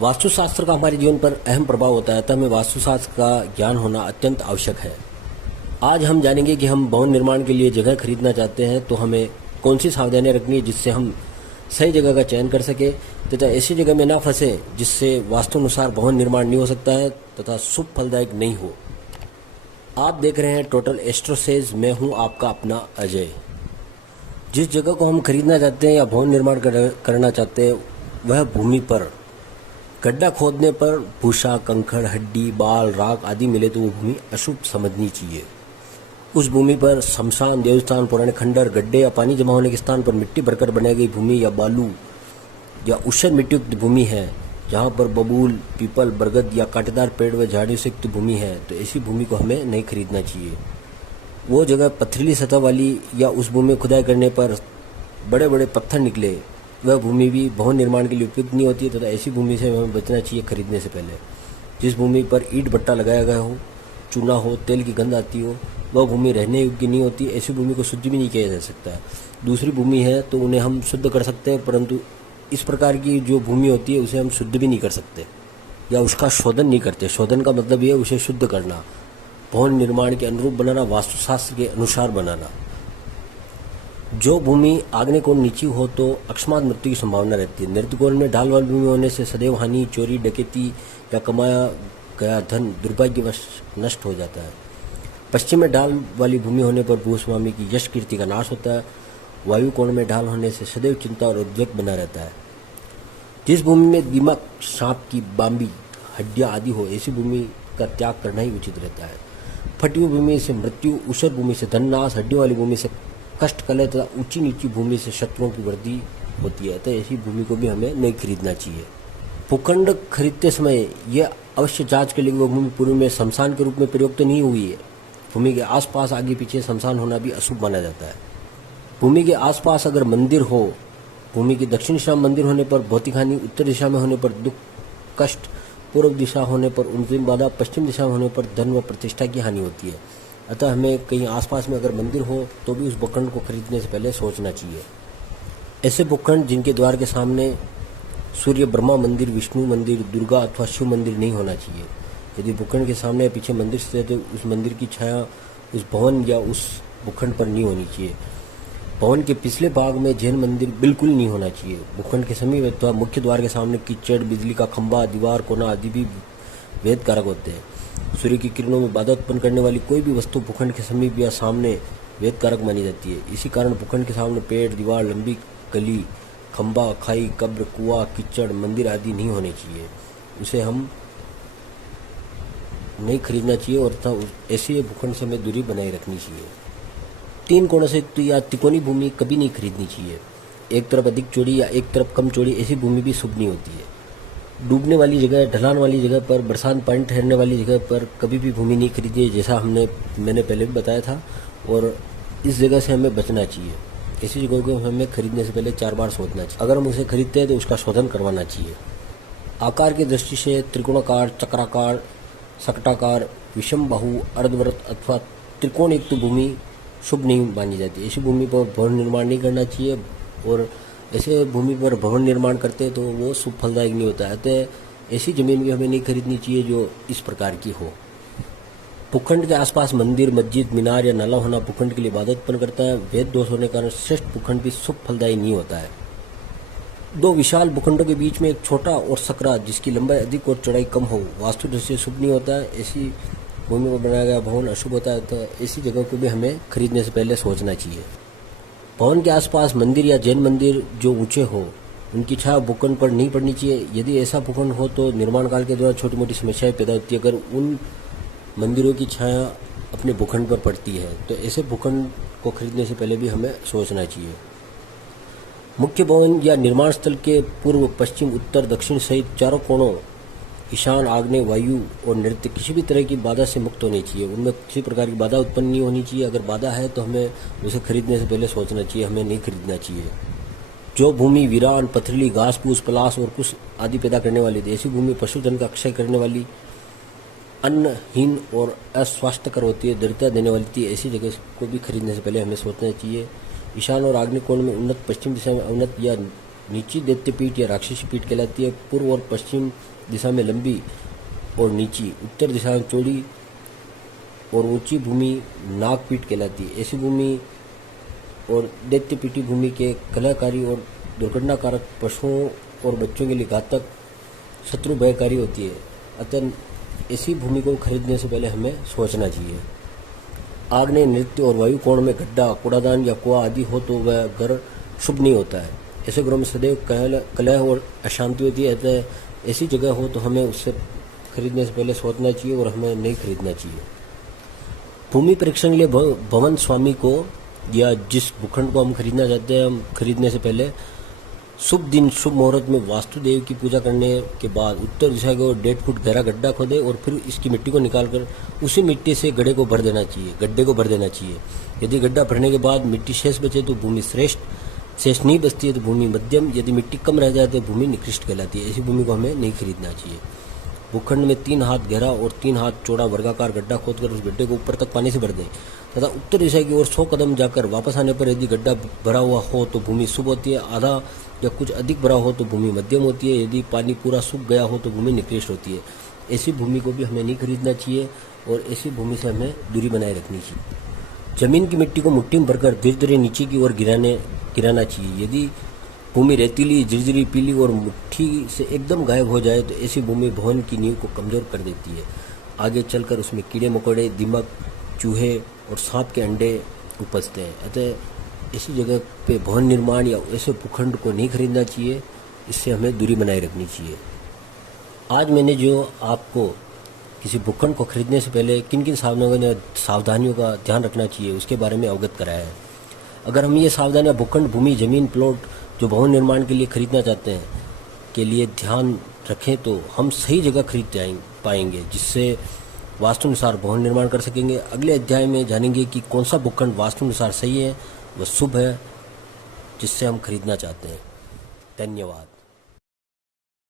वास्तुशास्त्र का हमारे जीवन पर अहम प्रभाव होता है, अतः हमें वास्तुशास्त्र का ज्ञान होना अत्यंत आवश्यक है। आज हम जानेंगे कि हम भवन निर्माण के लिए जगह खरीदना चाहते हैं तो हमें कौन सी सावधानियां रखनी है जिससे हम सही जगह का चयन कर सके तथा ऐसी जगह में ना फंसे जिससे वास्तुनुसार भवन निर्माण नहीं हो सकता है तथा शुभ फलदायक नहीं हो। आप देख रहे हैं टोटल एस्ट्रोसेज, मैं हूं आपका अपना अजय। जिस जगह को हम खरीदना चाहते हैं या भवन निर्माण करना चाहते हैं वह भूमि पर गड्ढा खोदने पर भूसा, कंकड़, हड्डी, बाल, राख आदि मिले तो वो भूमि अशुभ समझनी चाहिए। उस भूमि पर शमशान, देवस्थान, पुराने खंडर, गड्ढे या पानी जमा होने के स्थान पर मिट्टी भरकर बनाई गई भूमि या बालू या ऊषर मिट्टी युक्त भूमि है, जहाँ पर बबूल, पीपल, बरगद या कांटेदार पेड़ व झाड़ियों से युक्त भूमि है तो ऐसी भूमि को हमें नहीं खरीदना चाहिए। वो जगह पथरीली सतह वाली या उस भूमि में खुदाई करने पर बड़े बड़े पत्थर निकले, वह भूमि भी भवन निर्माण के लिए उपयुक्त नहीं होती है तथा ऐसी भूमि से हमें बचना चाहिए खरीदने से पहले। जिस भूमि पर ईंट भट्टा लगाया गया हो, चूना हो, तेल की गंध आती हो, वह भूमि रहने योग्य नहीं होती। ऐसी भूमि को शुद्ध भी नहीं किया जा सकता है। दूसरी भूमि है तो उन्हें हम शुद्ध कर सकते हैं, परंतु इस प्रकार की जो भूमि होती है उसे हम शुद्ध भी नहीं कर सकते या उसका शोधन नहीं करते। शोधन का मतलब ये है उसे शुद्ध करना, भवन निर्माण के अनुरूप बनाना, वास्तुशास्त्र के अनुसार बनाना। जो भूमि आग्नेय कोण नीची हो तो अकस्मात मृत्यु की संभावना रहती है। नृत्य कोण में ढाल वाली भूमि होने से सदैव हानि, चोरी, डकैती या कमाया गया धन दुर्भाग्यवश नष्ट हो जाता है। पश्चिम में ढाल वाली भूमि होने पर भूस्वामी की यश कीर्ति का नाश होता है। वायु कोण में ढाल होने से सदैव चिंता और उद्वेग बना रहता है। जिस भूमि में दीमक, सांप की बांबी, हड्डियां आदि हो ऐसी भूमि का त्याग करना ही उचित रहता है। फटी हुई भूमि से मृत्यु, ऊषर भूमि से धन नाश, हड्डियों वाली भूमि से कष्ट, कलह तथा ऊंची नीची भूमि से शत्रुओं की वृद्धि होती है, तो ऐसी भूमि को भी हमें नहीं खरीदना चाहिए। भूखंड खरीदते समय यह अवश्य जांच के लिए वो भूमि पूर्व में शमशान के रूप में प्रयुक्त नहीं हुई है। भूमि के आसपास आगे पीछे शमशान होना भी अशुभ माना जाता है। भूमि के आसपास अगर मंदिर हो, भूमि की दक्षिण दिशा में मंदिर होने पर भौतिक हानि, उत्तर दिशा में होने पर दुख कष्ट, पूर्व दिशा होने पर अंतिम बाधा, पश्चिम दिशा में होने पर धन व प्रतिष्ठा की हानि होती है। अतः हमें कहीं आसपास में अगर मंदिर हो तो भी उस भूखंड को खरीदने से पहले सोचना चाहिए। ऐसे भूखंड जिनके द्वार के सामने सूर्य, ब्रह्मा मंदिर, विष्णु मंदिर, दुर्गा अथवा शिव मंदिर नहीं होना चाहिए। यदि भूखंड के सामने पीछे मंदिर स्थित है तो उस मंदिर की छाया उस भवन या उस भूखंड पर नहीं होनी चाहिए। भवन के पिछले भाग में जैन मंदिर बिल्कुल नहीं होना चाहिए। भूखंड के समीप अथवा मुख्य द्वार के सामने कीचड़, बिजली का खंभा, दीवार, कोना आदि भी वेद कारक होते हैं। सूर्य की किरणों में बाधा उत्पन्न करने वाली कोई भी वस्तु भूखंड के समीप या सामने वेद कारक मानी जाती है। इसी कारण भूखंड के सामने पेड़, दीवार, लंबी गली, खंभा, खाई, कब्र, कुआं, कीचड़, मंदिर आदि नहीं होने चाहिए। उसे हम नहीं खरीदना चाहिए और ऐसे भूखंड से हमें दूरी बनाए रखनी चाहिए। तीन कोणों से या तिकोनी भूमि कभी नहीं खरीदनी चाहिए। एक तरफ अधिक चौड़ी या एक तरफ कम चौड़ी ऐसी भूमि भी शुभ नहीं होती है। डूबने वाली जगह, ढलान वाली जगह पर, बरसात पानी ठहरने वाली जगह पर कभी भी भूमि नहीं खरीदिए, जैसा मैंने पहले भी बताया था। और इस जगह से हमें बचना चाहिए। ऐसी जगहों को हमें खरीदने से पहले 4 बार सोचना चाहिए। अगर हम उसे खरीदते हैं तो उसका शोधन करवाना चाहिए। आकार की दृष्टि से त्रिकोणाकार, चक्राकार, सकटाकार, विषम बाहु, अर्धवृत्त अथवा त्रिकोण युक्त भूमि शुभ नहीं मानी जाती। ऐसी भूमि पर भवन निर्माण नहीं करना चाहिए और ऐसे भूमि पर भवन निर्माण करते हैं तो वो शुभ फलदायक नहीं होता है। तो ऐसी जमीन भी हमें नहीं खरीदनी चाहिए जो इस प्रकार की हो। भूखंड के आसपास मंदिर, मस्जिद, मीनार या नाला होना भूखंड के लिए बाधा उत्पन्न करता है। वेद दोष होने के कारण श्रेष्ठ भूखंड भी शुभ फलदायी नहीं होता है। दो विशाल भूखंडों के बीच में एक छोटा और सकरा जिसकी लंबाई अधिक और चौड़ाई कम हो वास्तु दृष्टि से शुभ नहीं होता है। ऐसी भूमि पर बनाया गया भवन अशुभ होता है, तो ऐसी जगह को भी हमें खरीदने से पहले सोचना चाहिए। भवन के आसपास मंदिर या जैन मंदिर जो ऊंचे हो उनकी छाया भूखंड पर नहीं पड़नी चाहिए। यदि ऐसा भूखंड हो तो निर्माण काल के दौरान छोटी मोटी समस्याएं पैदा होती है अगर उन मंदिरों की छाया अपने भूखंड पर पड़ती है, तो ऐसे भूखंड को खरीदने से पहले भी हमें सोचना चाहिए। मुख्य भवन या निर्माण स्थल के पूर्व, पश्चिम, उत्तर, दक्षिण सहित चारों कोणों, ईशान, आग्नेय, वायु और नृत्य किसी भी तरह की बाधा से मुक्त होनी चाहिए। उनमें किसी प्रकार की बाधा उत्पन्न नहीं होनी चाहिए। अगर बाधा है तो हमें उसे खरीदने से पहले सोचना चाहिए, हमें नहीं खरीदना चाहिए। जो भूमि वीरान, पथरीली, घास फूस, पलाश और कुछ आदि पैदा करने वाली थी, ऐसी भूमि पशुधन का क्षय करने वाली, अन्नहीन और अस्वास्थ्यकर होती है, दरिद्रता देने वाली थी, ऐसी जगह को भी खरीदने से पहले हमें सोचना चाहिए। ईशान और आग्नेय कोण में उन्नत, पश्चिम दिशा में अवनत या नीची दैत्यपीठ या राक्षसी पीठ कहलाती है। पूर्व और पश्चिम दिशा में लंबी और नीची, उत्तर दिशा में चौड़ी और ऊंची भूमि नागपीठ कहलाती है। ऐसी भूमि और दैत्यपीठी भूमि के कलहकारी और दुर्घटनाकारक पशुओं और बच्चों के लिए घातक शत्रु भयकारी होती है। अतः ऐसी भूमि को खरीदने से पहले हमें सोचना चाहिए। आग्नेय, नृत्य और वायु कोण में गड्ढा, कूड़ादान या कुआं आदि हो तो वह घर शुभ नहीं होता है। ऐसे घरों में सदैव कलह और अशांति होती है। अतः ऐसी जगह हो तो हमें उससे खरीदने से पहले सोचना चाहिए और हमें नहीं खरीदना चाहिए। भूमि परीक्षण के लिए भवन स्वामी को या जिस भूखंड को हम खरीदना चाहते हैं, हम खरीदने से पहले शुभ दिन शुभ मुहूर्त में वास्तुदेव की पूजा करने के बाद उत्तर दिशा को 1.5 फुट गहरा गड्ढा खोदे और फिर इसकी मिट्टी को निकालकर उसी मिट्टी से गड्ढे को भर देना चाहिए। यदि गड्ढा भरने के बाद मिट्टी शेष बचे तो भूमि श्रेष्ठ, शेष नहीं बचती है तो भूमि मध्यम, यदि मिट्टी कम रह जाए तो भूमि निकृष्ट कहलाती है। ऐसी भूमि को हमें नहीं खरीदना चाहिए। भूखंड में 3 हाथ गहरा और 3 हाथ चौड़ा वर्गाकार गड्ढा खोदकर उस गड्ढे को ऊपर तक पानी से भर दें तथा उत्तर दिशा की ओर 100 कदम जाकर वापस आने पर यदि गड्ढा भरा हुआ हो तो भूमि शुभ होती है। आधा या कुछ अधिक भरा हो तो भूमि मध्यम होती है। यदि पानी पूरा सूख गया हो तो भूमि निकृष्ट होती है। ऐसी भूमि को भी हमें नहीं खरीदना चाहिए और ऐसी भूमि से हमें दूरी बनाए रखनी चाहिए। जमीन की मिट्टी को मुट्ठी में भरकर धीरे धीरे नीचे की ओर गिराना चाहिए। यदि भूमि रेतीली, झिरझिरी, पीली और मुट्ठी से एकदम गायब हो जाए तो ऐसी भूमि भवन की नींव को कमजोर कर देती है। आगे चलकर उसमें कीड़े मकोड़े, दीमक, चूहे और सांप के अंडे उपजते हैं। अतः ऐसी जगह पे भवन निर्माण या ऐसे भूखंड को नहीं खरीदना चाहिए। इससे हमें दूरी बनाए रखनी चाहिए। आज मैंने जो आपको किसी भूखंड को खरीदने से पहले किन किन सावधानियों का ध्यान रखना चाहिए उसके बारे में अवगत कराया है। अगर हम ये सावधानियां भूखंड, भूमि, जमीन, प्लॉट जो भवन निर्माण के लिए खरीदना चाहते हैं के लिए ध्यान रखें तो हम सही जगह खरीद पाएंगे, जिससे वास्तुनुसार भवन निर्माण कर सकेंगे। अगले अध्याय में जानेंगे कि कौन सा भूखंड वास्तुनुसार सही है, वह शुभ है, जिससे हम खरीदना चाहते हैं। धन्यवाद।